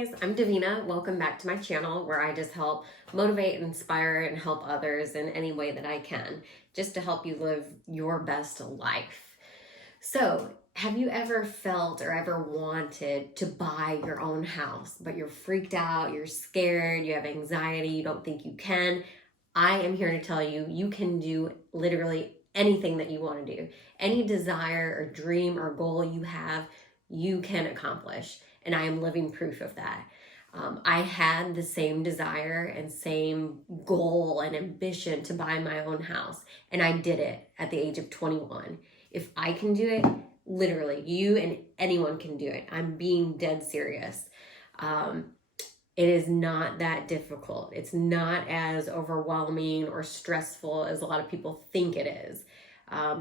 guys, I'm Davina. Welcome back to my channel where I just help motivate, inspire, and help others in any way that I can, just to help you live your best life. So, have you ever felt or ever wanted to buy your own house, but you're freaked out, you're scared, you have anxiety, you don't think you can? I am here to tell you, you can do literally anything that you want to do. Any desire or dream or goal you have, you can accomplish. And I am living proof of that. I had the same desire and same goal and ambition to buy my own house, and I did it at the age of 21. If I can do it, literally, you and anyone can do it. I'm being dead serious. It is not that difficult. It's not as overwhelming or stressful as a lot of people think it is.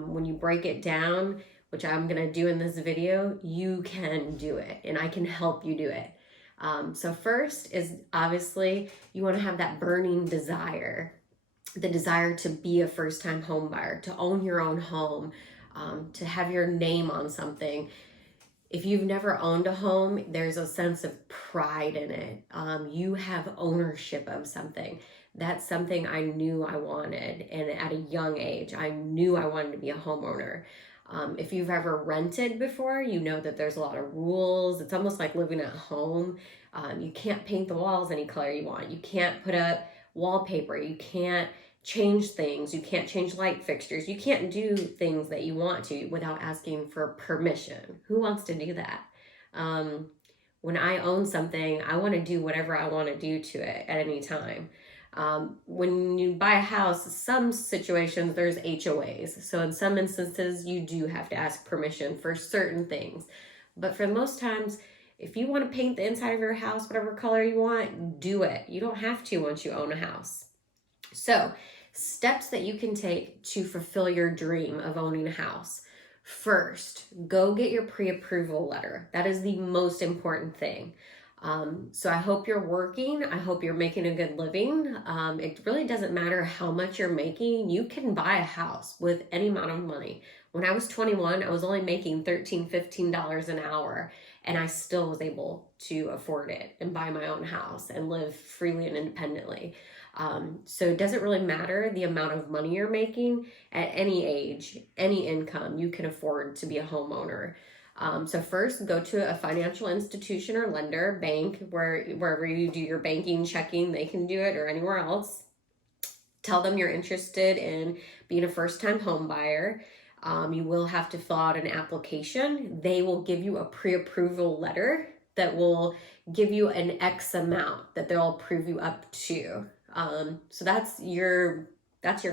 When you break it down, which I'm going to do in this video, you can do it, and I can help you do it. So first is obviously you want to have that burning desire, the desire to be a first-time home buyer, to own your own home, to have your name on something. If you've never owned a home, there's a sense of pride in it. You have ownership of something. That's something I knew I wanted. And at a young age, I knew I wanted to be a homeowner. If you've ever rented before, you know that there's a lot of rules. It's almost like living at home. You can't paint the walls any color you want. You can't put up wallpaper. You can't change things. You can't change light fixtures. You can't do things that you want to without asking for permission. Who wants to do that? When I own something, I want to do whatever I want to do to it at any time. When you buy a house, some situations there's HOAs. So in some instances, you do have to ask permission for certain things. But for most times, if you want to paint the inside of your house whatever color you want, do it. You don't have to once you own a house. So, steps that you can take to fulfill your dream of owning a house. First, go get your pre-approval letter. That is the most important thing. So I hope you're working. I hope you're making a good living. It really doesn't matter how much you're making. You can buy a house with any amount of money. When I was 21, I was only making $13, $15 an hour, and I still was able to afford it and buy my own house and live freely and independently. So it doesn't really matter the amount of money you're making at any age, any income, you can afford to be a homeowner. So first, go to a financial institution or lender, bank, wherever you do your banking, checking, they can do it, or anywhere else. Tell them you're interested in being a first-time home buyer. You will have to fill out an application. They will give you a pre-approval letter that will give you an X amount that they'll approve you up to. So that's your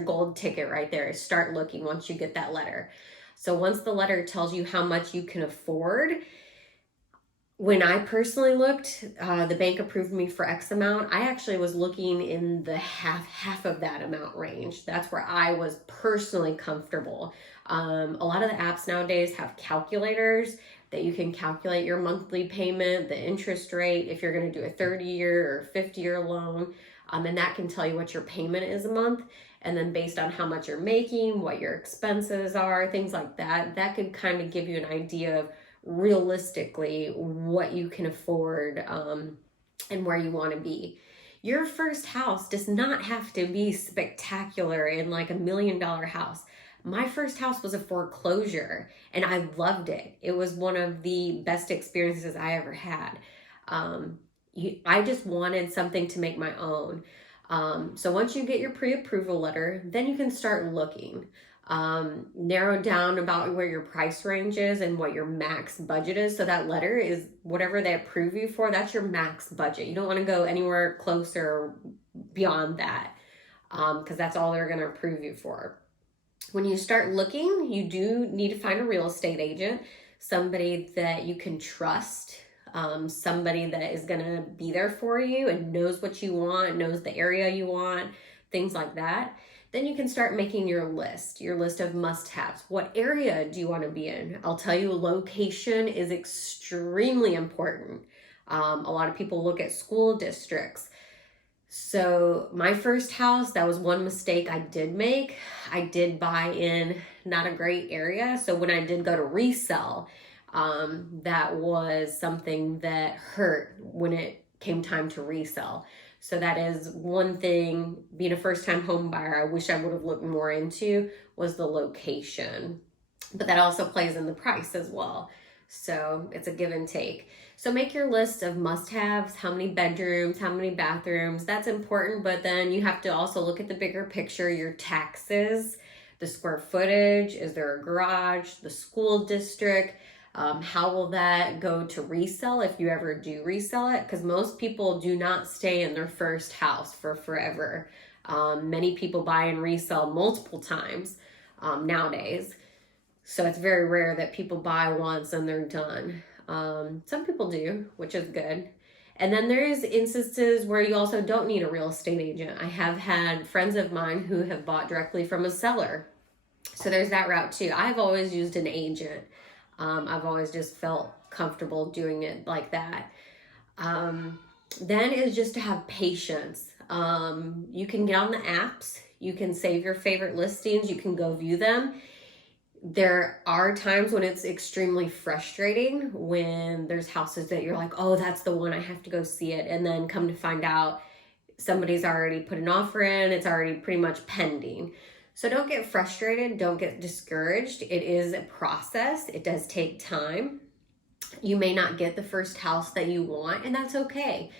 gold ticket right there. Start looking once you get that letter. So once the letter tells you how much you can afford, when I personally looked, the bank approved me for X amount. I actually was looking in the half of that amount range. That's where I was personally comfortable. A lot of the apps nowadays have calculators that you can calculate your monthly payment, the interest rate, if you're going to do a 30-year or 50-year loan. And that can tell you what your payment is a month. And then based on how much you're making, what your expenses are, things like that, that could kind of give you an idea of realistically what you can afford and where you want to be. Your first house does not have to be spectacular and like $1 million house. My first house was a foreclosure and I loved it. It was one of the best experiences I ever had. I just wanted something to make my own. So once you get your pre-approval letter, then you can start looking. Narrow down about where your price range is and what your max budget is. So that letter is whatever they approve you for, that's your max budget. You don't want to go anywhere closer beyond that because that's all they're going to approve you for. When you start looking, you do need to find a real estate agent, somebody that you can trust. Somebody that is going to be there for you and knows what you want, knows the area you want, things like that. Then you can start making your list of must-haves. What area do you want to be in? I'll tell you, location is extremely important. A lot of people look at school districts. So my first house, that was one mistake I did make. I did buy in not a great area. So when I did go to resell, that was something that hurt when it came time to resell. So that is one thing, being a first-time home buyer, I wish I would have looked more into, was the location. But that also plays in the price as well. So it's a give and take. So make your list of must-haves, how many bedrooms, how many bathrooms. That's important, but then you have to also look at the bigger picture, your taxes, the square footage, is there a garage, the school district, how will that go to resell if you ever do resell it? Because most people do not stay in their first house for forever. Many people buy and resell multiple times nowadays. So it's very rare that people buy once and they're done. Some people do, which is good. And then there is instances where you also don't need a real estate agent. I have had friends of mine who have bought directly from a seller. So there's that route too. I've always used an agent. I've always just felt comfortable doing it like that. Then is just to have patience. You can get on the apps. You can save your favorite listings. You can go view them. There are times when it's extremely frustrating when there's houses that you're like, oh, that's the one, I have to go see it. And then come to find out somebody's already put an offer in, it's already pretty much pending. So don't get frustrated, don't get discouraged. It is a process. It does take time. You may not get the first house that you want, and that's okay.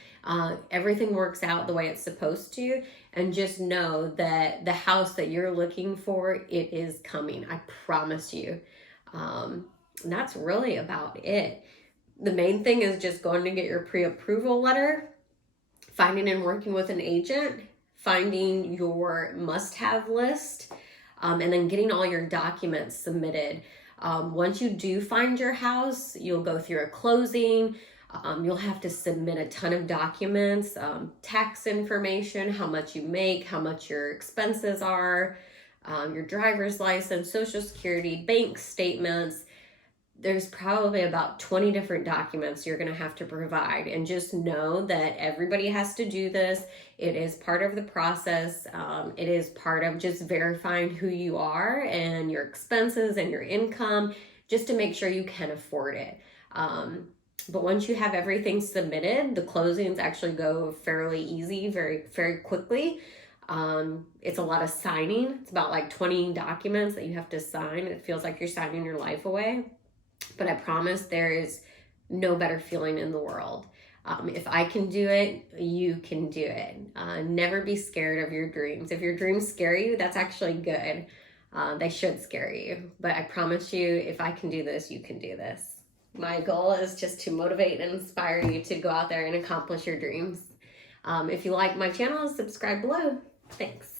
Everything works out the way it's supposed to, and just know that the house that you're looking for, it is coming. I promise you. That's really about it. The main thing is just going to get your pre-approval letter, finding and working with an agent, finding your must-have list, and then getting all your documents submitted. Once you do find your house, you'll go through a closing. You'll have to submit a ton of documents, tax information, how much you make, how much your expenses are, your driver's license, social security, bank statements. There's probably about 20 different documents you're going to have to provide, and just know that everybody has to do this. It is part of the process. It is part of just verifying who you are and your expenses and your income, just to make sure you can afford it. But once you have everything submitted, the closings actually go fairly easy, very, very quickly. It's a lot of signing. It's about like 20 documents that you have to sign. It feels like you're signing your life away. But I promise there is no better feeling in the world. If I can do it, you can do it. Never be scared of your dreams. If your dreams scare you, that's actually good. They should scare you. But I promise you, if I can do this, you can do this. My goal is just to motivate and inspire you to go out there and accomplish your dreams. If you like my channel, subscribe below. Thanks.